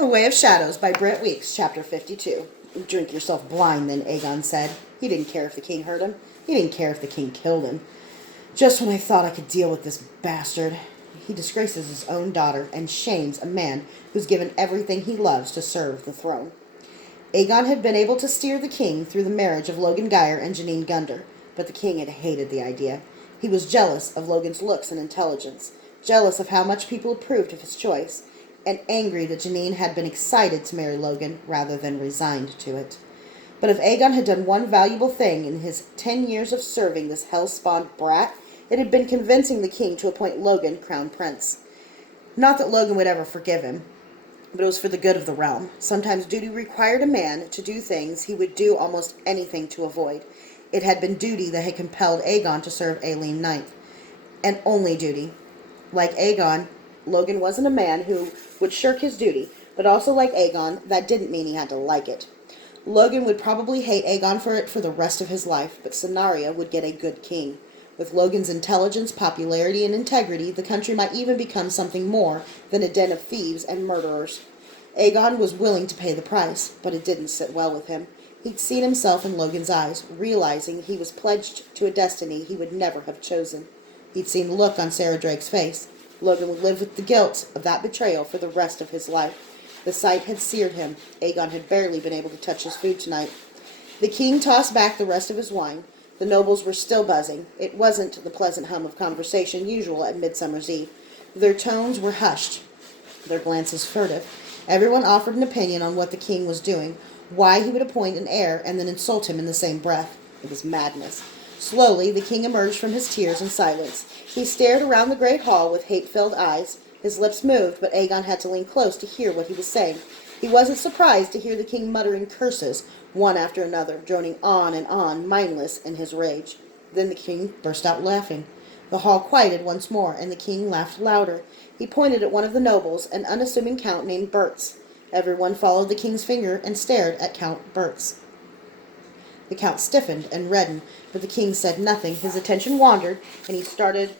A Way of Shadows by Brent Weeks, Chapter 52. Drink yourself blind, then, Aegon said. He didn't care if the king hurt him. He didn't care if the king killed him. Just when I thought I could deal with this bastard. He disgraces his own daughter and shames a man who's given everything he loves to serve the throne. Aegon had been able to steer the king through the marriage of Logan Geyer and Janine Gunder, but the king had hated the idea. He was jealous of Logan's looks and intelligence, jealous of how much people approved of his choice, and angry that Janine had been excited to marry Logan rather than resigned to it. But if Aegon had done one valuable thing in his 10 years of serving this hell-spawned brat, it had been convincing the king to appoint Logan crown prince. Not that Logan would ever forgive him, but it was for the good of the realm. Sometimes duty required a man to do things he would do almost anything to avoid. It had been duty that had compelled Aegon to serve Aelin Ninth, and only duty. Like Aegon, Logan wasn't a man who would shirk his duty, but also like Aegon, that didn't mean he had to like it. Logan would probably hate Aegon for it for the rest of his life, but Cennaria would get a good king. With Logan's intelligence, popularity, and integrity, the country might even become something more than a den of thieves and murderers. Aegon was willing to pay the price, but it didn't sit well with him. He'd seen himself in Logan's eyes, realizing he was pledged to a destiny he would never have chosen. He'd seen the look on Sarah Drake's face. Logan would live with the guilt of that betrayal for the rest of his life. The sight had seared him. Aegon had barely been able to touch his food tonight. The king tossed back the rest of his wine. The nobles were still buzzing. It wasn't the pleasant hum of conversation usual at Midsummer's Eve. Their tones were hushed, their glances furtive. Everyone offered an opinion on what the king was doing, why he would appoint an heir and then insult him in the same breath. It was madness. Slowly, the king emerged from his tears and silence. He stared around the great hall with hate-filled eyes. His lips moved, but Aegon had to lean close to hear what he was saying. He wasn't surprised to hear the king muttering curses, one after another, droning on and on, mindless in his rage. Then the king burst out laughing. The hall quieted once more, and the king laughed louder. He pointed at one of the nobles, an unassuming count named Bertz. Everyone followed the king's finger and stared at Count Bertz. The count stiffened and reddened, but the king said nothing. His attention wandered, and he started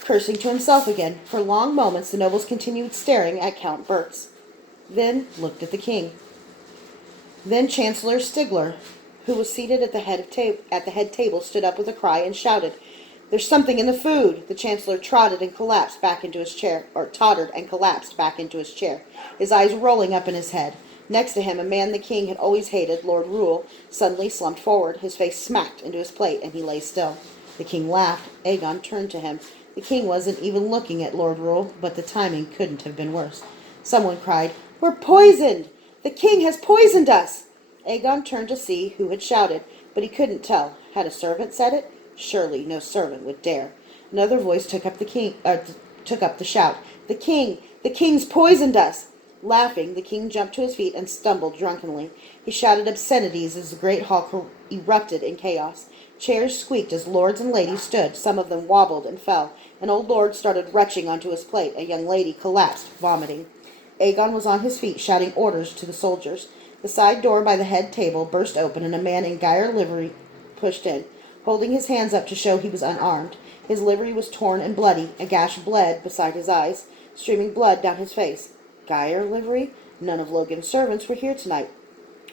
cursing to himself again. For long moments the nobles continued staring at Count Bertz, then looked at the king. Then Chancellor Stigler, who was seated at the head table, stood up with a cry and shouted, "There's something in the food!" The Chancellor tottered and collapsed back into his chair, his eyes rolling up in his head. Next to him, a man the king had always hated, Lord Rule, suddenly slumped forward. His face smacked into his plate, and he lay still. The king laughed. Aegon turned to him. The king wasn't even looking at Lord Rule, but the timing couldn't have been worse. Someone cried, "We're poisoned! The king has poisoned us!" Aegon turned to see who had shouted, but he couldn't tell. Had a servant said it? Surely no servant would dare. Another voice took up the shout. "The king! The king's poisoned us!" Laughing, the king jumped to his feet and stumbled drunkenly. He shouted obscenities as the great hall erupted in chaos. Chairs squeaked as lords and ladies stood. Some of them wobbled and fell. An old lord started retching onto his plate. A young lady collapsed, vomiting. Aegon was on his feet, shouting orders to the soldiers. The side door by the head table burst open, and a man in Geyer livery pushed in, holding his hands up to show he was unarmed. His livery was torn and bloody. A gash bled beside his eyes, streaming blood down his face. Geyer livery? None of Logan's servants were here tonight.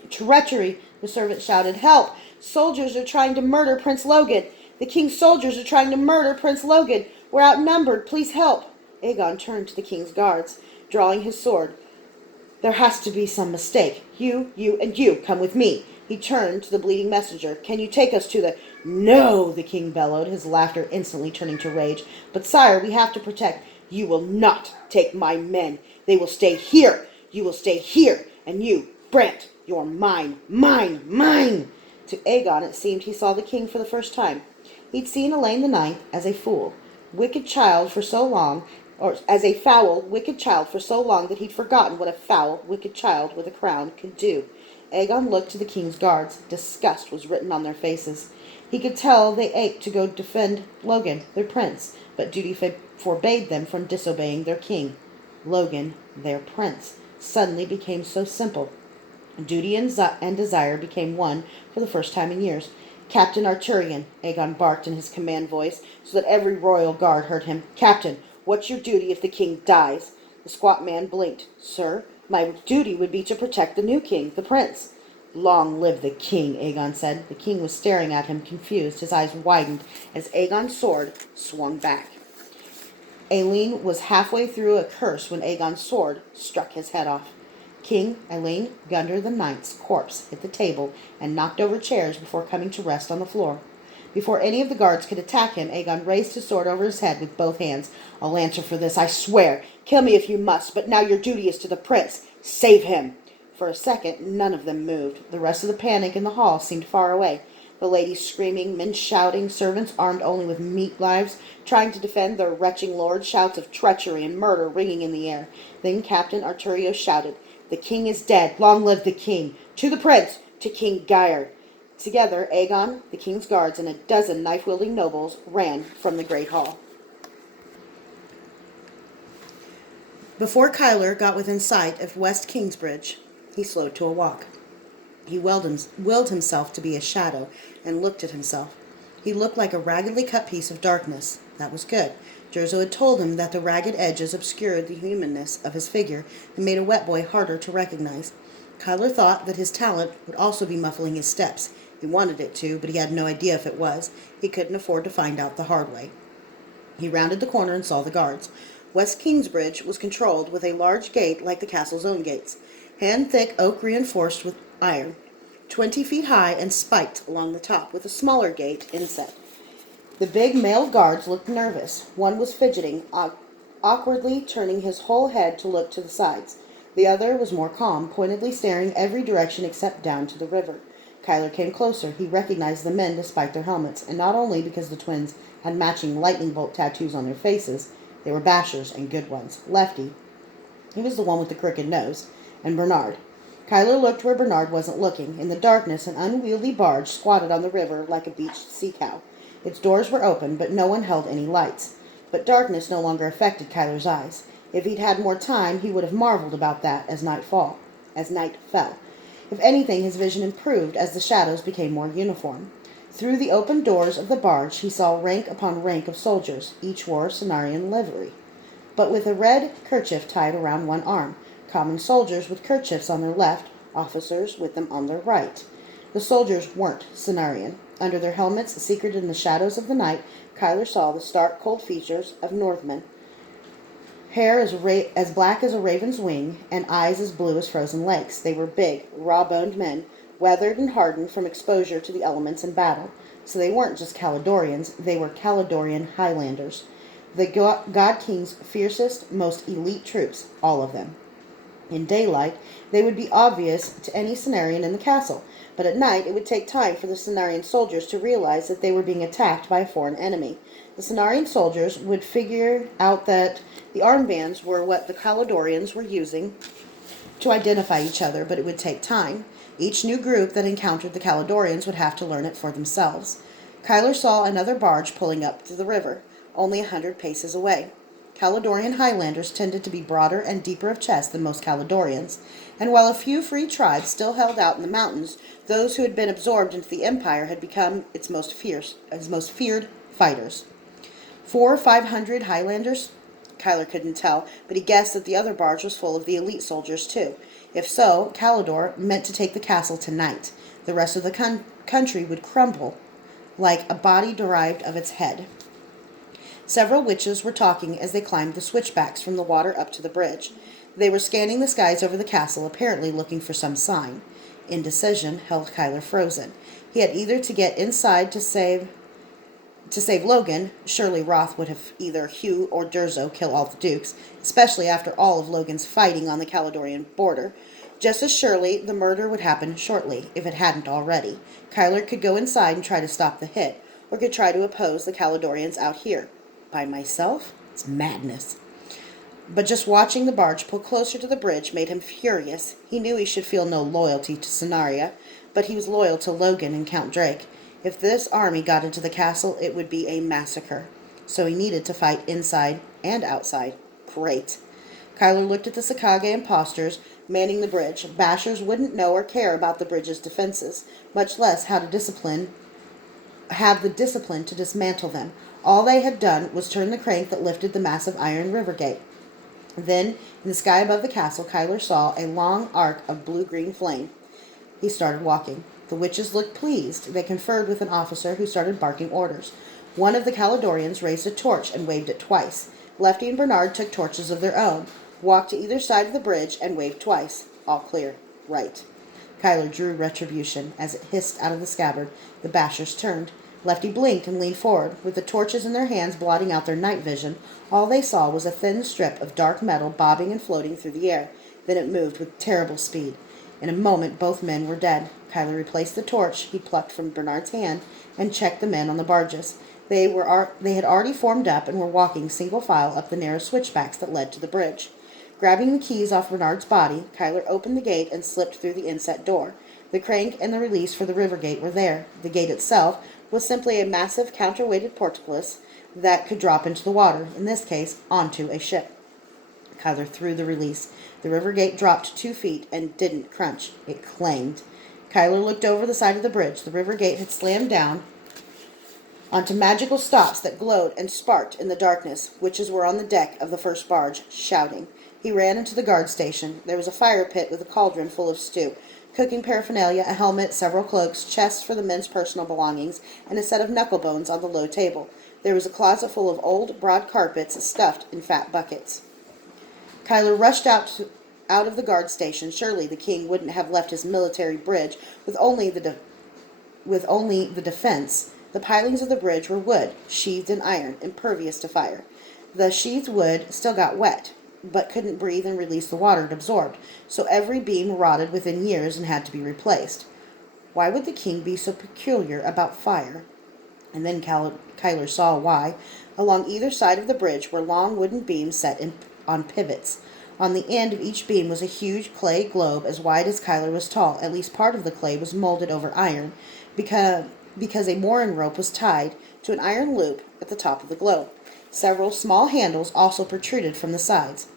"Treachery!" the servant shouted. "Help! Soldiers are trying to murder Prince Logan! The king's soldiers are trying to murder Prince Logan! We're outnumbered! Please help!" Aegon turned to the king's guards, drawing his sword. "There has to be some mistake. You, and you, come with me." He turned to the bleeding messenger. "Can you take us to the—" "No!" the king bellowed, his laughter instantly turning to rage. "But sire, we have to protect—" "You will not take my men. They will stay here. You will stay here. And you, Brent, you're mine, mine, mine!" To Aegon it seemed he saw the king for the first time. He'd seen Elaine the Ninth as a fool, wicked child for so long, or as a foul, wicked child for so long that he'd forgotten what a foul, wicked child with a crown could do. Aegon looked to the king's guards. Disgust was written on their faces. He could tell they ached to go defend Logan, their prince, but duty forbade them from disobeying their king. Logan, their prince, suddenly became so simple. Duty and desire became one for the first time in years. "Captain Arturian," Aegon barked in his command voice, so that every royal guard heard him. "Captain, what's your duty if the king dies?" The squat man blinked. "Sir, My duty would be to protect the new king, the prince. Long live the king, Aegon said. The king was staring at him, confused. His eyes widened as Aegon's sword swung back. Aelin was halfway through a curse when Aegon's sword struck his head off. King Aelin Gunnar the Ninth's corpse hit the table and knocked over chairs before coming to rest on the floor. Before any of the guards could attack him, Aegon raised his sword over his head with both hands. I'll answer for this, I swear. Kill me if you must, but now your duty is to the prince. Save him. For a second, none of them moved. The rest of the panic in the hall seemed far away. The ladies screaming, men shouting, servants armed only with meat knives, trying to defend their retching lord, shouts of treachery and murder ringing in the air. Then Captain Arturio shouted, The king is dead. Long live the king. To the prince. To King Geir. Together, Aegon, the king's guards, and a dozen knife-wielding nobles ran from the great hall. Before Kyler got within sight of West Kingsbridge, he slowed to a walk. He willed himself to be a shadow and looked at himself. He looked like a raggedly cut piece of darkness. That was good. Jerzo had told him that the ragged edges obscured the humanness of his figure and made a wet boy harder to recognize. Kyler thought that his talent would also be muffling his steps. He wanted it to, but he had no idea if it was. He couldn't afford to find out the hard way. He rounded the corner and saw the guards. West Kingsbridge was controlled with a large gate like the castle's own gates, hand-thick oak reinforced with iron, 20 feet high and spiked along the top, with a smaller gate inset. The big male guards looked nervous. One was fidgeting, awkwardly turning his whole head to look to the sides. The other was more calm, pointedly staring every direction except down to the river. Kyler came closer. He recognized the men despite their helmets, and not only because the twins had matching lightning bolt tattoos on their faces, they were bashers and good ones. Lefty, he was the one with the crooked nose, and Bernard. Kyler looked where Bernard wasn't looking. In the darkness, an unwieldy barge squatted on the river like a beached sea cow. Its doors were open, but no one held any lights. But darkness no longer affected Kyler's eyes. If he'd had more time, he would have marveled about that as night fell. If anything, his vision improved as the shadows became more uniform. Through the open doors of the barge, he saw rank upon rank of soldiers. Each wore Cenarian livery, but with a red kerchief tied around one arm. Common soldiers with kerchiefs on their left, officers with them on their right. The soldiers weren't Cenarian. Under their helmets, secreted in the shadows of the night, Kyler saw the stark, cold features of Northmen. Hair as black as a raven's wing, and eyes as blue as frozen lakes. They were big, raw-boned men, weathered and hardened from exposure to the elements in battle. So they weren't just Caledonians, they were Caledonian Highlanders. The God King's fiercest, most elite troops, all of them. In daylight, they would be obvious to any Cenarian in the castle, but at night it would take time for the Cenarian soldiers to realize that they were being attacked by a foreign enemy. The Cenarian soldiers would figure out that the armbands were what the Caledonians were using to identify each other, but it would take time. Each new group that encountered the Caledonians would have to learn it for themselves. Kyler saw another barge pulling up to the river, only 100 paces away. Caledonian Highlanders tended to be broader and deeper of chest than most Caledonians, and while a few free tribes still held out in the mountains, those who had been absorbed into the empire had become its most feared fighters. 400 or 500 Highlanders? Kyler couldn't tell, but he guessed that the other barge was full of the elite soldiers too. If so, Calidor meant to take the castle tonight. The rest of the country would crumble like a body derived of its head. Several witches were talking as they climbed the switchbacks from the water up to the bridge. They were scanning the skies over the castle, apparently looking for some sign. Indecision held Kyler frozen. He had either to get inside to save Logan. Surely Roth would have either Hugh or Durzo kill all the dukes, especially after all of Logan's fighting on the Caledonian border. Just as surely, the murder would happen shortly, if it hadn't already. Kyler could go inside and try to stop the hit, or could try to oppose the Caledonians out here. By myself? It's madness. But just watching the barge pull closer to the bridge made him furious. He knew he should feel no loyalty to Cenarian, but he was loyal to Logan and Count Drake. If this army got into the castle, it would be a massacre. So he needed to fight inside and outside. Great. Kyler looked at the Sakage impostors manning the bridge. Bashers wouldn't know or care about the bridge's defenses, much less have the discipline to dismantle them. All they had done was turn the crank that lifted the massive iron river gate. Then, in the sky above the castle, Kyler saw a long arc of blue-green flame. He started walking. The witches looked pleased. They conferred with an officer who started barking orders. One of the Caledonians raised a torch and waved it twice. Lefty and Bernard took torches of their own, walked to either side of the bridge, and waved twice. All clear. Right. Kyler drew retribution. As it hissed out of the scabbard, the bashers turned. Lefty blinked and leaned forward. With the torches in their hands blotting out their night vision, all they saw was a thin strip of dark metal bobbing and floating through the air. Then it moved with terrible speed. In a moment, both men were dead. Kyler replaced the torch he plucked from Bernard's hand and checked the men on the barges. They had already formed up and were walking single file up the narrow switchbacks that led to the bridge. Grabbing the keys off Bernard's body, Kyler opened the gate and slipped through the inset door. The crank and the release for the river gate were there. The gate itself was simply a massive counterweighted portcullis that could drop into the water, in this case, onto a ship. Kyler threw the release. The river gate dropped 2 feet and didn't crunch. It clanged. Kyler looked over the side of the bridge. The river gate had slammed down onto magical stops that glowed and sparked in the darkness. Witches were on the deck of the first barge, shouting. He ran into the guard station. There was a fire pit with a cauldron full of stew, cooking paraphernalia, a helmet, several cloaks, chests for the men's personal belongings, and a set of knucklebones on the low table. There was a closet full of old, broad carpets stuffed in fat buckets. Kyler rushed out of the guard station. Surely the king wouldn't have left his military bridge with only the defense. The pilings of the bridge were wood, sheathed in iron, impervious to fire. The sheathed wood still got wet, but couldn't breathe and release the water it absorbed, so every beam rotted within years and had to be replaced. Why would the king be so peculiar about fire? And then Kyler saw why. Along either side of the bridge were long wooden beams set on pivots. On the end of each beam was a huge clay globe as wide as Kyler was tall. At least part of the clay was molded over iron, because a mooring rope was tied to an iron loop at the top of the globe. Several small handles also protruded from the sides.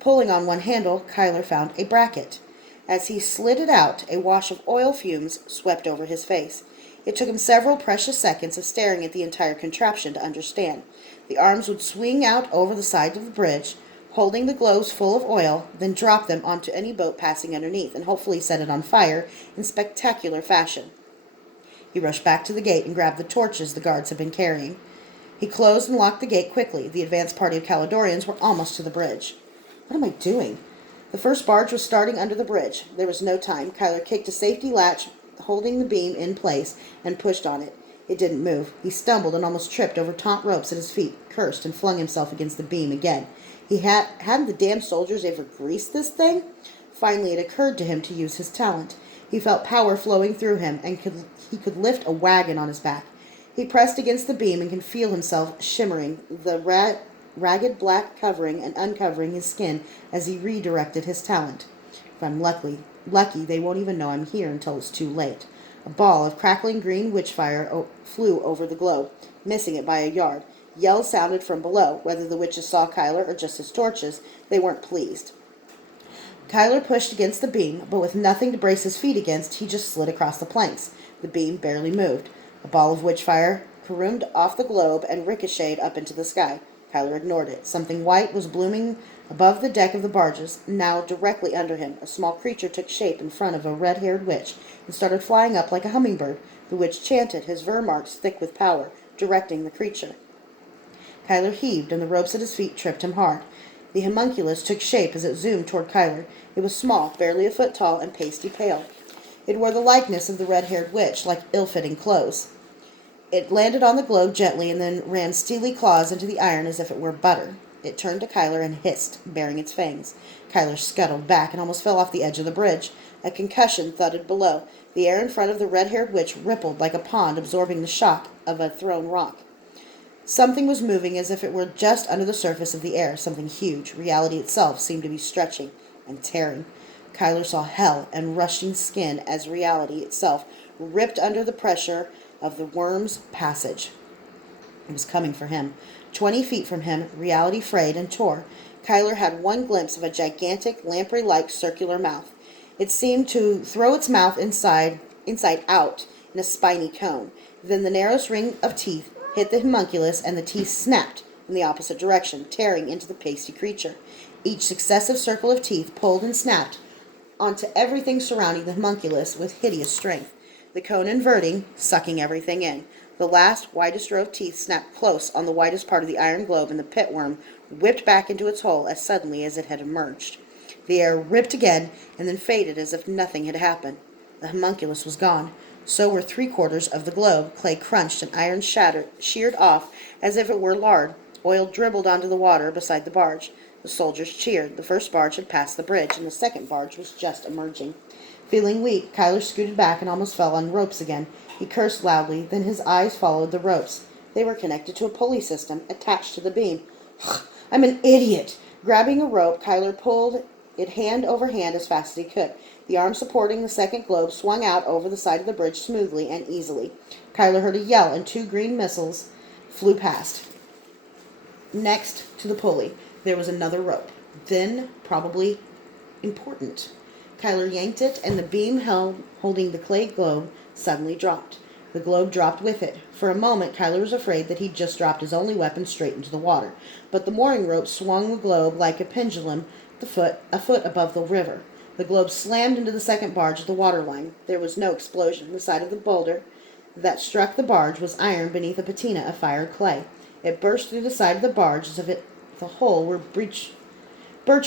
Pulling on one handle, Kyler found a bracket. As he slid it out, a wash of oil fumes swept over his face. It took him several precious seconds of staring at the entire contraption to understand. The arms would swing out over the side of the bridge, holding the globes full of oil, then drop them onto any boat passing underneath, and hopefully set it on fire in spectacular fashion. He rushed back to the gate and grabbed the torches the guards had been carrying. He closed and locked the gate quickly. The advance party of Caledonians were almost to the bridge. What am I doing? The first barge was starting under the bridge. There was no time. Kyler kicked a safety latch, holding the beam in place, and pushed on it. It didn't move. He stumbled and almost tripped over taut ropes at his feet, cursed, and flung himself against the beam again. Hadn't the damn soldiers ever greased this thing? Finally, it occurred to him to use his talent. He felt power flowing through him, and he could lift a wagon on his back. He pressed against the beam and could feel himself shimmering, the ragged black covering and uncovering his skin as he redirected his talent. If I'm lucky, they won't even know I'm here until it's too late. A ball of crackling green witchfire flew over the globe, missing it by a yard. Yells sounded from below. Whether the witches saw Kyler or just his torches, they weren't pleased. Kyler pushed against the beam, but with nothing to brace his feet against, he just slid across the planks. The beam barely moved. A ball of witchfire caromed off the globe and ricocheted up into the sky. Kyler ignored it. Something white was blooming above the deck of the barges, now directly under him. A small creature took shape in front of a red-haired witch and started flying up like a hummingbird. The witch chanted, his vermarks thick with power, directing the creature. Kyler heaved, and the ropes at his feet tripped him hard. The homunculus took shape as it zoomed toward Kyler. It was small, barely a foot tall, and pasty pale. It wore the likeness of the red-haired witch, like ill-fitting clothes. It landed on the globe gently and then ran steely claws into the iron as if it were butter. It turned to Kyler and hissed, baring its fangs. Kyler scuttled back and almost fell off the edge of the bridge. A concussion thudded below. The air in front of the red-haired witch rippled like a pond, absorbing the shock of a thrown rock. Something was moving as if it were just under the surface of the air, something huge. Reality itself seemed to be stretching and tearing. Kyler saw hell and rushing skin as reality itself ripped under the pressure of the worm's passage. It was coming for him. 20 feet from him, reality frayed and tore. Kyler had one glimpse of a gigantic, lamprey-like circular mouth. It seemed to throw its mouth inside out in a spiny cone. Then the narrowest ring of teeth hit the homunculus, and the teeth snapped in the opposite direction, tearing into the pasty creature. Each successive circle of teeth pulled and snapped onto everything surrounding the homunculus with hideous strength, the cone inverting, sucking everything in. The last, widest row of teeth snapped close on the widest part of the iron globe, and the pit worm whipped back into its hole as suddenly as it had emerged. The air ripped again, and then faded as if nothing had happened. The homunculus was gone. So were 3/4 of the globe. Clay crunched and iron sheared off as if it were lard. Oil dribbled onto the water beside the barge. The soldiers cheered. The first barge had passed the bridge, and the second barge was just emerging. Feeling weak, Kyler scooted back and almost fell on ropes again. He cursed loudly, then his eyes followed the ropes. They were connected to a pulley system attached to the beam. I'm an idiot! Grabbing a rope, Kyler pulled it hand over hand as fast as he could. The arm supporting the second globe swung out over the side of the bridge smoothly and easily. Kyler heard a yell, and 2 green missiles flew past. Next to the pulley, there was another rope. Then, probably important. Kyler yanked it, and the beam holding the clay globe suddenly dropped. The globe dropped with it. For a moment, Kyler was afraid that he'd just dropped his only weapon straight into the water. But the mooring rope swung the globe like a pendulum a foot above the river. The globe slammed into the second barge at the waterline. There was no explosion. The side of the boulder that struck the barge was iron beneath a patina of fired clay. It burst through the side of the barge as if the whole were birch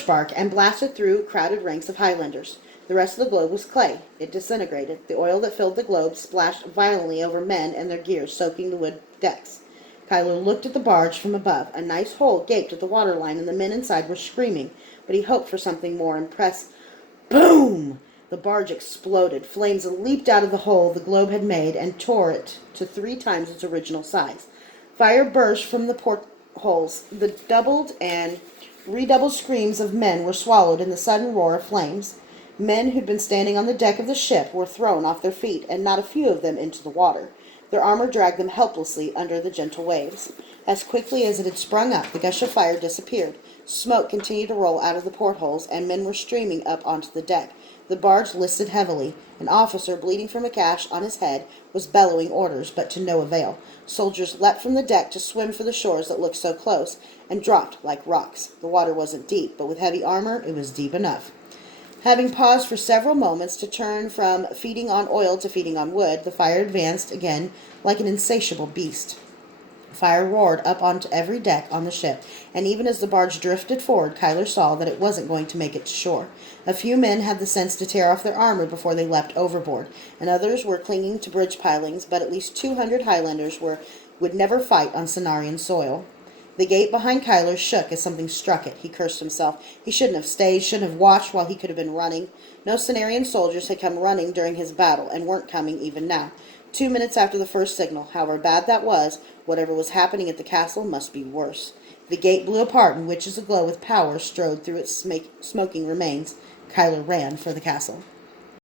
bark and blasted through crowded ranks of Highlanders. The rest of the globe was clay. It disintegrated. The oil that filled the globe splashed violently over men and their gear, soaking the wood decks. Kyler looked at the barge from above. A nice hole gaped at the waterline, and the men inside were screaming, but he hoped for something more impressive. Boom! The barge exploded. Flames leaped out of the hole the globe had made and tore it to 3 times its original size. Fire burst from the portholes. The doubled and redoubled screams of men were swallowed in the sudden roar of flames. Men who'd been standing on the deck of the ship were thrown off their feet, and not a few of them into the water. Their armor dragged them helplessly under the gentle waves. As quickly as it had sprung up, the gush of fire disappeared. Smoke continued to roll out of the portholes, and men were streaming up onto the deck. The barge listed heavily. An officer, bleeding from a gash on his head, was bellowing orders, but to no avail. Soldiers leapt from the deck to swim for the shores that looked so close, and dropped like rocks. The water wasn't deep, but with heavy armor, it was deep enough. Having paused for several moments to turn from feeding on oil to feeding on wood, the fire advanced again like an insatiable beast. Fire roared up onto every deck on the ship, and even as the barge drifted forward, Kyler saw that it wasn't going to make it to shore. A few men had the sense to tear off their armor before they leapt overboard, and others were clinging to bridge pilings, but at least 200 Highlanders would never fight on Cenarian soil. The gate behind Kyler shook as something struck it. He cursed himself. He shouldn't have stayed, shouldn't have watched while he could have been running. No Cenarian soldiers had come running during his battle, and weren't coming even now. 2 minutes after the first signal, however bad that was, whatever was happening at the castle must be worse. The gate blew apart, and witches aglow with power strode through its smoking remains. Kyler ran for the castle.